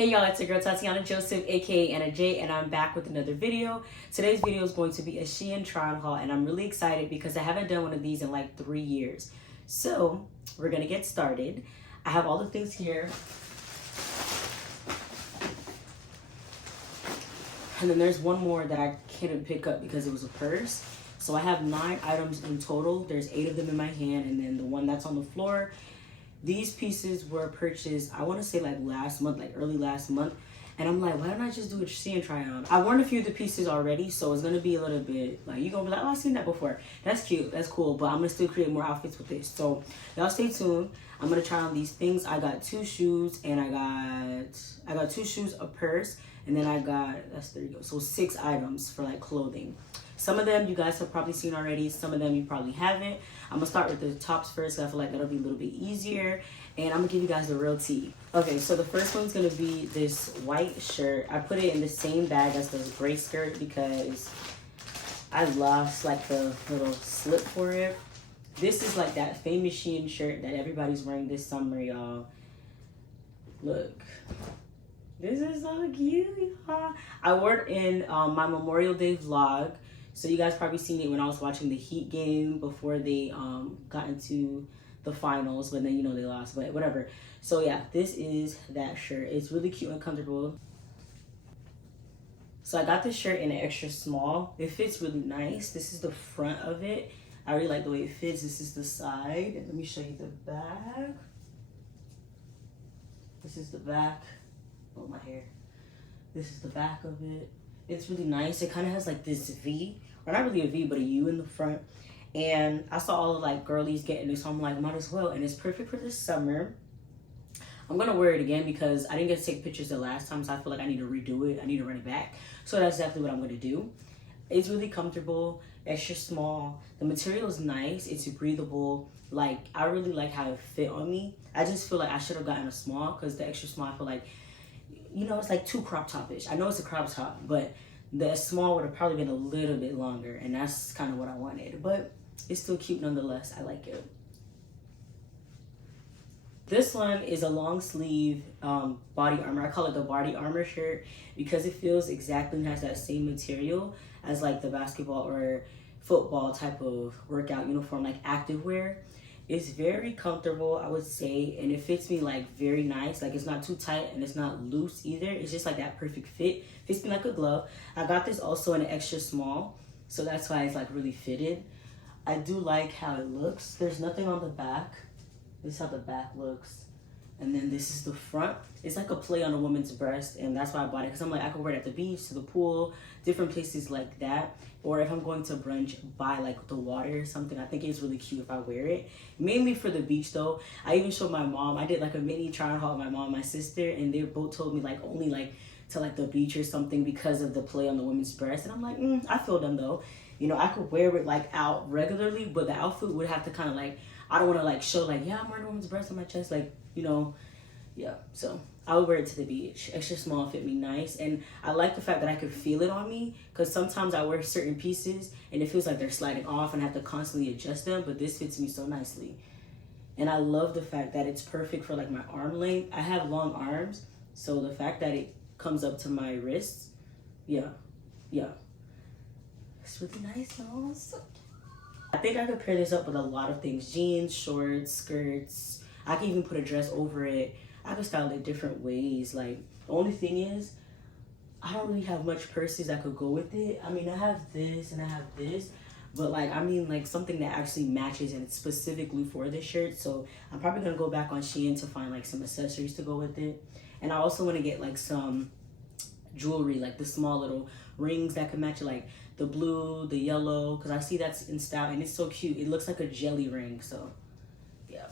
Hey y'all, it's your girl Tatianna Joseph, aka Anna J, and I'm back with another video. Today's video is going to be a Shein try on haul, and I'm really excited because I haven't done one of these in like 3 years. So we're gonna get started. I have all the things here. And then there's one more that I couldn't pick up because it was a purse. So I have 9 items in total. There's 8 of them in my hand, and then the one that's on the floor. These pieces were purchased, I want to say like last month, like early last month. And I'm like, why don't I just do a Shein try on? I worn a few of the pieces already, so it's going to be a little bit, like, you're going to be like, oh, I've seen that before. That's cute, that's cool, but I'm going to still create more outfits with this. So y'all stay tuned. I'm going to try on these things. I got 2 shoes, and I got 2 shoes, a purse, and then I got, there you go. So 6 items for like clothing. Some of them you guys have probably seen already. Some of them you probably haven't. I'm going to start with the tops first because I feel like that'll be a little bit easier. And I'm going to give you guys the real tea. Okay, so the first one's going to be this white shirt. I put it in the same bag as the gray skirt because I lost like the little slip for it. This is like that famous Shein shirt that everybody's wearing this summer, y'all. Look. This is so cute, y'all. I wore it in my Memorial Day vlog. So you guys probably seen it when I was watching the Heat game before they got into the finals, but then you know they lost, but whatever. So yeah, this is that shirt. It's really cute and comfortable. So I got this shirt in an extra small. It fits really nice. This is the front of it. I really like the way it fits. This is the side. And let me show you the back. This is the back. Oh, my hair. This is the back of it. It's really nice. It kind of has like this V, or not really a V, but a U in the front. And I saw all the like girlies getting this, so I'm like, might as well. And it's perfect for this summer. I'm gonna wear it again because I didn't get to take pictures the last time, so I feel like I need to redo it. I need to run it back. So that's exactly what I'm gonna do. It's really comfortable, extra small. The material is nice. It's breathable. Like, I really like how it fit on me. I just feel like I should have gotten a small because the extra small, I feel like, you know, it's like too crop top-ish. I know it's a crop top, but the small would have probably been a little bit longer, and that's kind of what I wanted. But it's still cute nonetheless. I like it. This one is a long sleeve body armor. I call it the body armor shirt because it feels exactly and has that same material as like the basketball or football type of workout uniform, like active wear. It's very comfortable, I would say, and it fits me like very nice. Like, it's not too tight and it's not loose either. It's just like that perfect fit. Fits me like a glove. I got this also in an extra small, so that's why it's like really fitted. I do like how it looks. There's nothing on the back. This is how the back looks. And then this is the front. It's like a play on a woman's breast, and that's why I bought it. Because I'm like, I could wear it at the beach, to the pool, different places like that. Or if I'm going to brunch by like the water or something, I think it's really cute if I wear it. Mainly for the beach though. I even showed my mom. I did like a mini try on haul with my mom and my sister, and they both told me like only like to like the beach or something because of the play on the woman's breast. And I'm like, I feel them though. You know, I could wear it like out regularly, but the outfit would have to kind of like, I don't want to like show like, yeah, I'm wearing a woman's breast on my chest, like, you know, yeah. So I would wear it to the beach. Extra small, fit me nice. And I like the fact that I could feel it on me, because sometimes I wear certain pieces and it feels like they're sliding off and I have to constantly adjust them, but this fits me so nicely. And I love the fact that it's perfect for like my arm length. I have long arms, so the fact that it comes up to my wrists, yeah. It's really nice, though. I think I could pair this up with a lot of things. Jeans, shorts, skirts. I can even put a dress over it. I could style it different ways. Like, the only thing is, I don't really have much purses that could go with it. I mean, I have this and I have this. But, like, I mean, like, something that actually matches and it's specifically for this shirt. So, I'm probably going to go back on Shein to find, like, some accessories to go with it. And I also want to get, like, some jewelry, like the small little rings that can match, like, the blue, the yellow, because I see that's in style and it's so cute. It looks like a jelly ring, so yeah.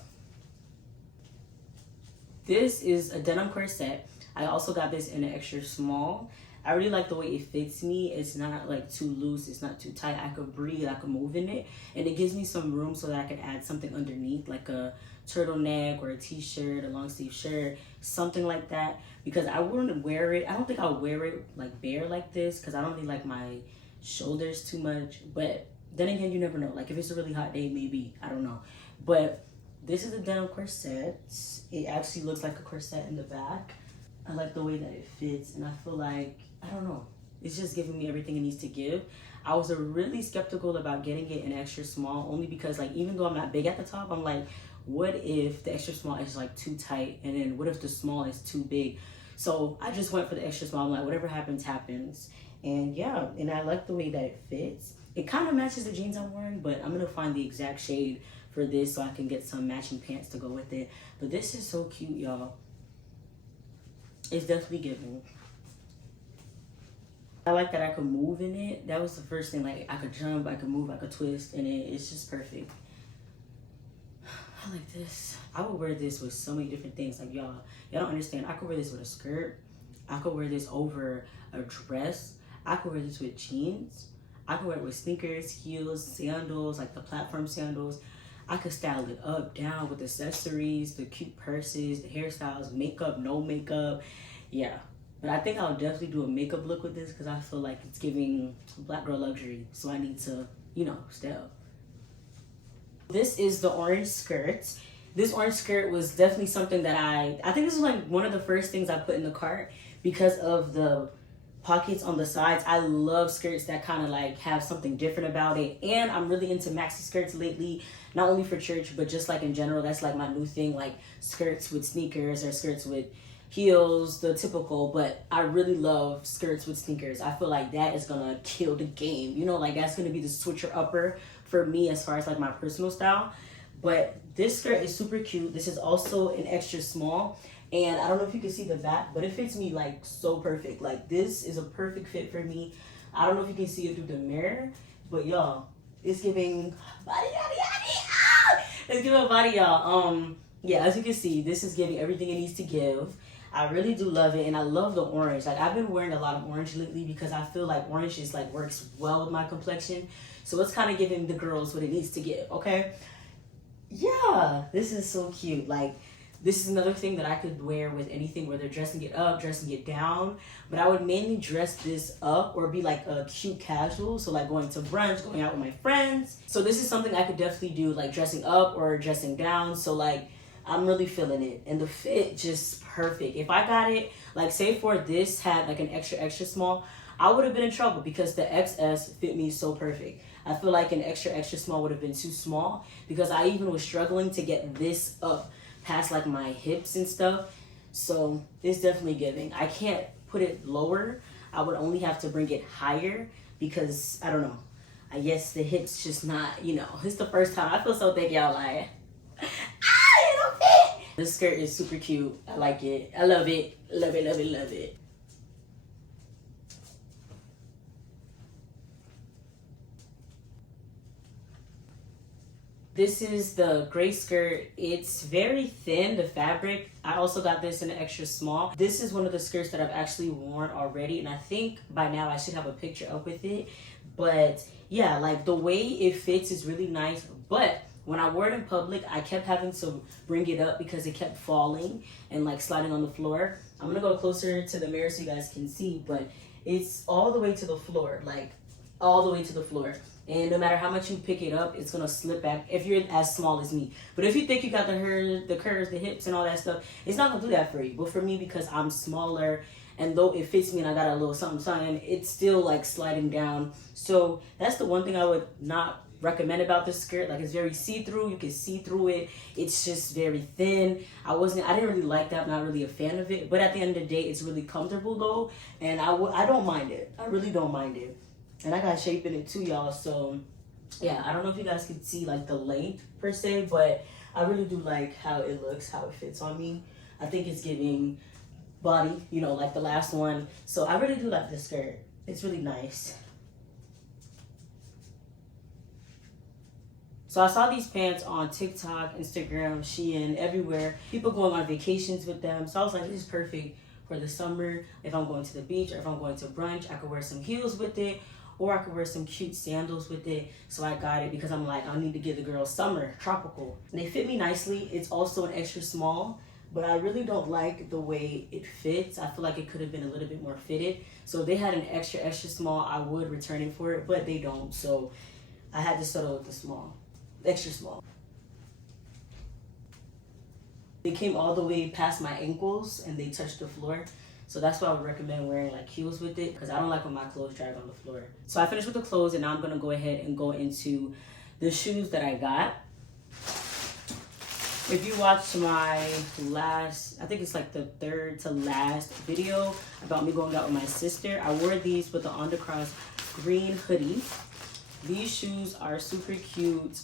This is a denim corset. I also got this in an extra small. I really like the way it fits me. It's not like too loose, it's not too tight. I could breathe, I could move in it, and it gives me some room so that I can add something underneath, like a turtleneck or a t-shirt, a long sleeve shirt, something like that, because I wouldn't wear it. I don't think I'll wear it like bare like this because I don't really like my shoulders too much, but then again, you never know. Like, if it's a really hot day, maybe, I don't know. But this is a denim corset. It actually looks like a corset in the back. I like the way that it fits, and I feel like, I don't know, it's just giving me everything it needs to give. I was really skeptical about getting it in extra small, only because like, even though I'm not big at the top, I'm like, what if the extra small is like too tight, and then what if the small is too big? So I just went for the extra small. I'm like, whatever happens, happens. And yeah, and I like the way that it fits. It kind of matches the jeans I'm wearing, but I'm gonna find the exact shade for this so I can get some matching pants to go with it. But this is so cute, y'all. It's definitely giving. I like that I could move in it. That was the first thing. Like, I could jump, I could move, I could twist, and it's just perfect. I like this. I would wear this with so many different things. Like, y'all don't understand. I could wear this with a skirt. I could wear this over a dress. I could wear this with jeans. I could wear it with sneakers, heels, sandals, like the platform sandals. I could style it up, down with accessories, the cute purses, the hairstyles, makeup, no makeup. Yeah. But I think I'll definitely do a makeup look with this because I feel like it's giving black girl luxury. So I need to, you know, style. This is the orange skirt. This orange skirt was definitely something that I think this is like one of the first things I put in the cart because of the pockets on the sides. I love skirts that kind of like have something different about it. And I'm really into maxi skirts lately, not only for church, but just like in general. That's like my new thing, like skirts with sneakers or skirts with heels, the typical. But I really love skirts with sneakers. I feel like that is gonna kill the game. You know, like that's gonna be the switcher upper for me as far as like my personal style. But this skirt is super cute. This is also an extra small. And I don't know if you can see the back, but it fits me like so perfect. Like this is a perfect fit for me. I don't know if you can see it through the mirror, but y'all, it's giving body, it's giving body, y'all. Yeah, as you can see, this is giving everything it needs to give. I really do love it, and I love the orange. Like I've been wearing a lot of orange lately because I feel like orange is like works well with my complexion. So it's kind of giving the girls what it needs to give. Okay. Yeah, this is so cute. Like, this is another thing that I could wear with anything, whether dressing it up, dressing it down. But I would mainly dress this up or be like a cute casual. So like going to brunch, going out with my friends. So this is something I could definitely do, like dressing up or dressing down. So like, I'm really feeling it. And the fit just perfect. If I got it, like say for this had like an extra small, I would have been in trouble because the XS fit me so perfect. I feel like an extra small would have been too small because I even was struggling to get this up past like my hips and stuff. So it's definitely giving. I can't put it lower. I would only have to bring it higher because I don't know. I guess the hips just not, you know, it's the first time. I feel so thick, y'all, like, it don't fit. This skirt is super cute. I like it. I love it. Love it, love it, love it. This is the gray skirt. It's very thin, the fabric. I also got this in an extra small. This is one of the skirts that I've actually worn already, and I think by now I should have a picture up with it. But yeah, like the way it fits is really nice. But when I wore it in public, I kept having to bring it up because it kept falling and like sliding on the floor. I'm gonna go closer to the mirror so you guys can see, but it's all the way to the floor, like all the way to the floor. And no matter how much you pick it up, it's gonna slip back if you're as small as me. But if you think you got the curves, the hips, and all that stuff, it's not gonna do that for you. But for me, because I'm smaller, and though it fits me and I got a little something, it's still like sliding down. So that's the one thing I would not recommend about this skirt. Like it's very see-through. You can see through it. It's just very thin. I didn't really like that. I'm not really a fan of it. But at the end of the day, it's really comfortable though, and I don't mind it. I really don't mind it. And I got shape in it too, y'all. So yeah, I don't know if you guys can see like the length per se, but I really do like how it looks, how it fits on me. I think it's giving body, you know, like the last one. So I really do like this skirt. It's really nice. So I saw these pants on TikTok, Instagram, Shein, everywhere. People going on vacations with them. So I was like, this is perfect for the summer. If I'm going to the beach or if I'm going to brunch, I could wear some heels with it. Or I could wear some cute sandals with it. So I got it because I'm like, I need to give the girls summer, tropical. And they fit me nicely. It's also an extra small, but I really don't like the way it fits. I feel like it could have been a little bit more fitted. So if they had an extra small, I would return it for it, but they don't. So I had to settle with the small, extra small. They came all the way past my ankles and they touched the floor. So that's why I would recommend wearing like heels with it, because I don't like when my clothes drag on the floor. So I finished with the clothes, and now I'm gonna go ahead and go into the shoes that I got. If you watched my last, I think it's like the third to last video about me going out with my sister, I wore these with the undercross green hoodie. These shoes are super cute.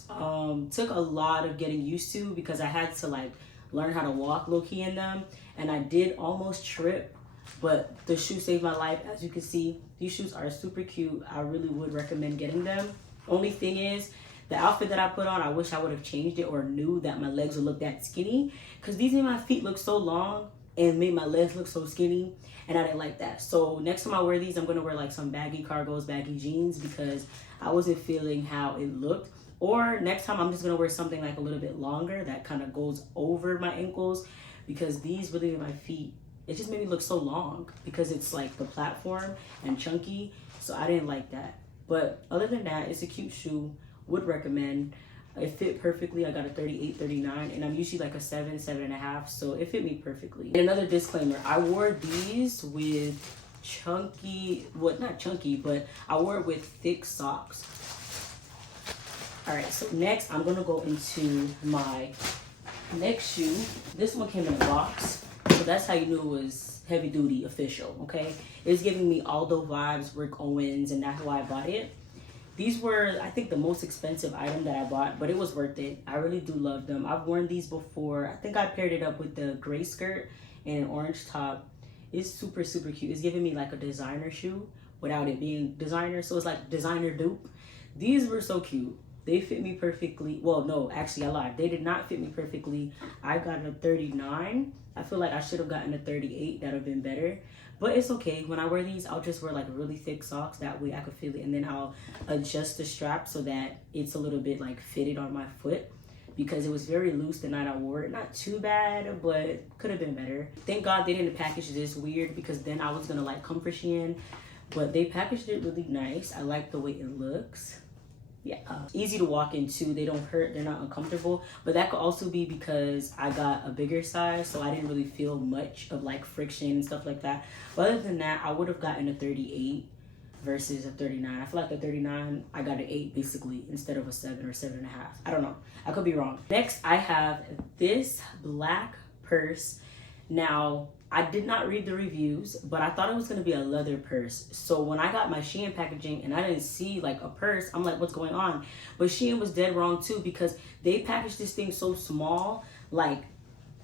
Took a lot of getting used to because I had to like learn how to walk low-key in them, and I did almost trip, but the shoe saved my life. As you can see, these shoes are super cute. I really would recommend getting them. Only thing is, the outfit that I put on, I wish I would have changed it or knew that my legs would look that skinny, because these made my feet look so long and made my legs look so skinny, and I didn't like that. So next time I wear these, I'm gonna wear like some baggy cargos, baggy jeans, because I wasn't feeling how it looked. Or next time I'm just gonna wear something like a little bit longer that kind of goes over my ankles, because these really made my feet, it just made me look so long because it's like the platform and chunky. So I didn't like that. But other than that, it's a cute shoe. Would recommend. It fit perfectly. I got a 38, 39, and I'm usually like a 7, 7.5, so it fit me perfectly. And another disclaimer, I wore these with chunky, well, not chunky, but I wore it with thick socks. All right, so next I'm gonna go into my next shoe. This one came in a box, so that's how you knew it was heavy duty official, okay? It's giving me Aldo vibes, Rick Owens, and that's why I bought it. These were, I think, the most expensive item that I bought, but it was worth it. I really do love them. I've worn these before. I think I paired it up with the gray skirt and an orange top. It's super, super cute. It's giving me like a designer shoe without it being designer. So it's like designer dupe. These were so cute. They fit me perfectly. Well, no, actually I lied. They did not fit me perfectly. I got a 39. I feel like I should have gotten a 38. That would have been better. But it's okay. When I wear these, I'll just wear like really thick socks. That way I could feel it. And then I'll adjust the strap so that it's a little bit like fitted on my foot, because it was very loose the night I wore it. Not too bad, but could have been better. Thank God they didn't package this weird, because then I was going to like come for Shein. But they packaged it really nice. I like the way it looks. Yeah, easy to walk into. They don't hurt, they're not uncomfortable, but that could also be because I got a bigger size, so I didn't really feel much of like friction and stuff like that. But other than that, I would have gotten a 38 versus a 39. I feel like the 39, I got an 8 basically instead of a 7 or 7.5. I don't know, I could be wrong. Next, I have this black purse. Now, I did not read the reviews, but I thought it was going to be a leather purse. So when I got my Shein packaging and I didn't see like a purse, I'm like, what's going on? But Shein was dead wrong too, because they packaged this thing so small, like,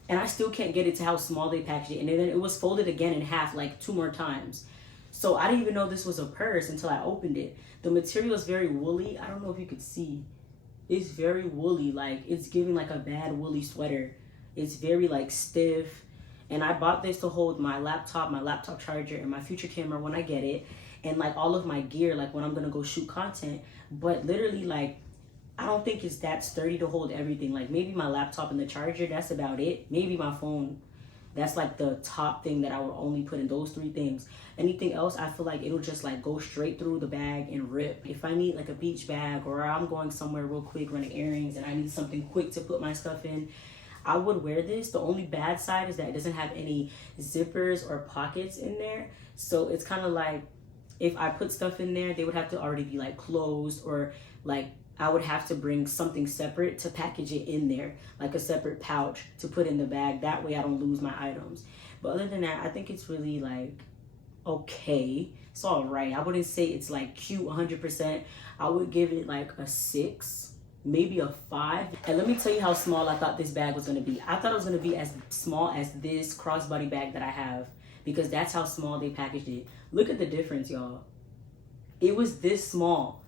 and I still can't get it to how small they packaged it. And then it was folded again in half like 2 more times. So I didn't even know this was a purse until I opened it. The material is very woolly. I don't know if you could see. It's very woolly. Like, it's giving like a bad woolly sweater. It's very like stiff. And I bought this to hold my laptop charger, and my future camera when I get it, and like all of my gear, like when I'm gonna go shoot content. But literally, like, I don't think it's that sturdy to hold everything. Like maybe my laptop and the charger, that's about it. Maybe my phone, that's like the top thing that I would only put in those 3 things. Anything else, I feel like it'll just like go straight through the bag and rip. If I need like a beach bag, or I'm going somewhere real quick running errands and I need something quick to put my stuff in, I would wear this. The only bad side is that it doesn't have any zippers or pockets in there. So it's kind of like, if I put stuff in there, they would have to already be like closed, or like I would have to bring something separate to package it in there, like a separate pouch to put in the bag. That way I don't lose my items. But other than that, I think it's really like okay. It's all right. I wouldn't say it's like cute 100%. I would give it like a 6. Maybe a 5. And let me tell you how small I thought this bag was going to be. I thought it was going to be as small as this crossbody bag that I have, because that's how small they packaged it. Look at the difference, y'all. It was this small,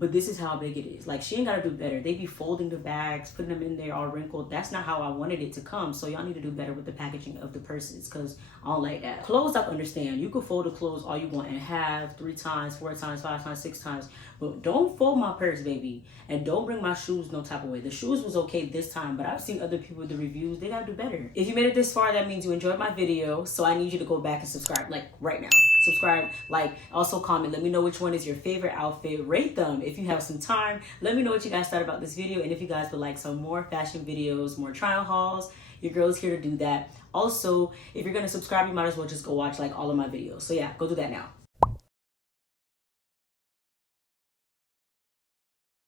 but this is how big it is. Like, she ain't got to do better. They be folding the bags, putting them in there all wrinkled. That's not how I wanted it to come. So y'all need to do better with the packaging of the purses, because I don't like that. Clothes, I understand. You can fold the clothes all you want and have 3 times, 4 times, 5 times, 6 times. But don't fold my purse, baby. And don't bring my shoes no type of way. The shoes was okay this time, but I've seen other people with the reviews. They gotta do better. If you made it this far, that means you enjoyed my video. So I need you to go back and subscribe, like right now. subscribe, like, also comment. Let me know which one is your favorite outfit. Rate them if you have some time. Let me know what you guys thought about this video, and if you guys would like some more fashion videos, more trial hauls, your girl's here to do that. Also, if you're gonna subscribe, you might as well just go watch like all of my videos. So yeah, go do that now.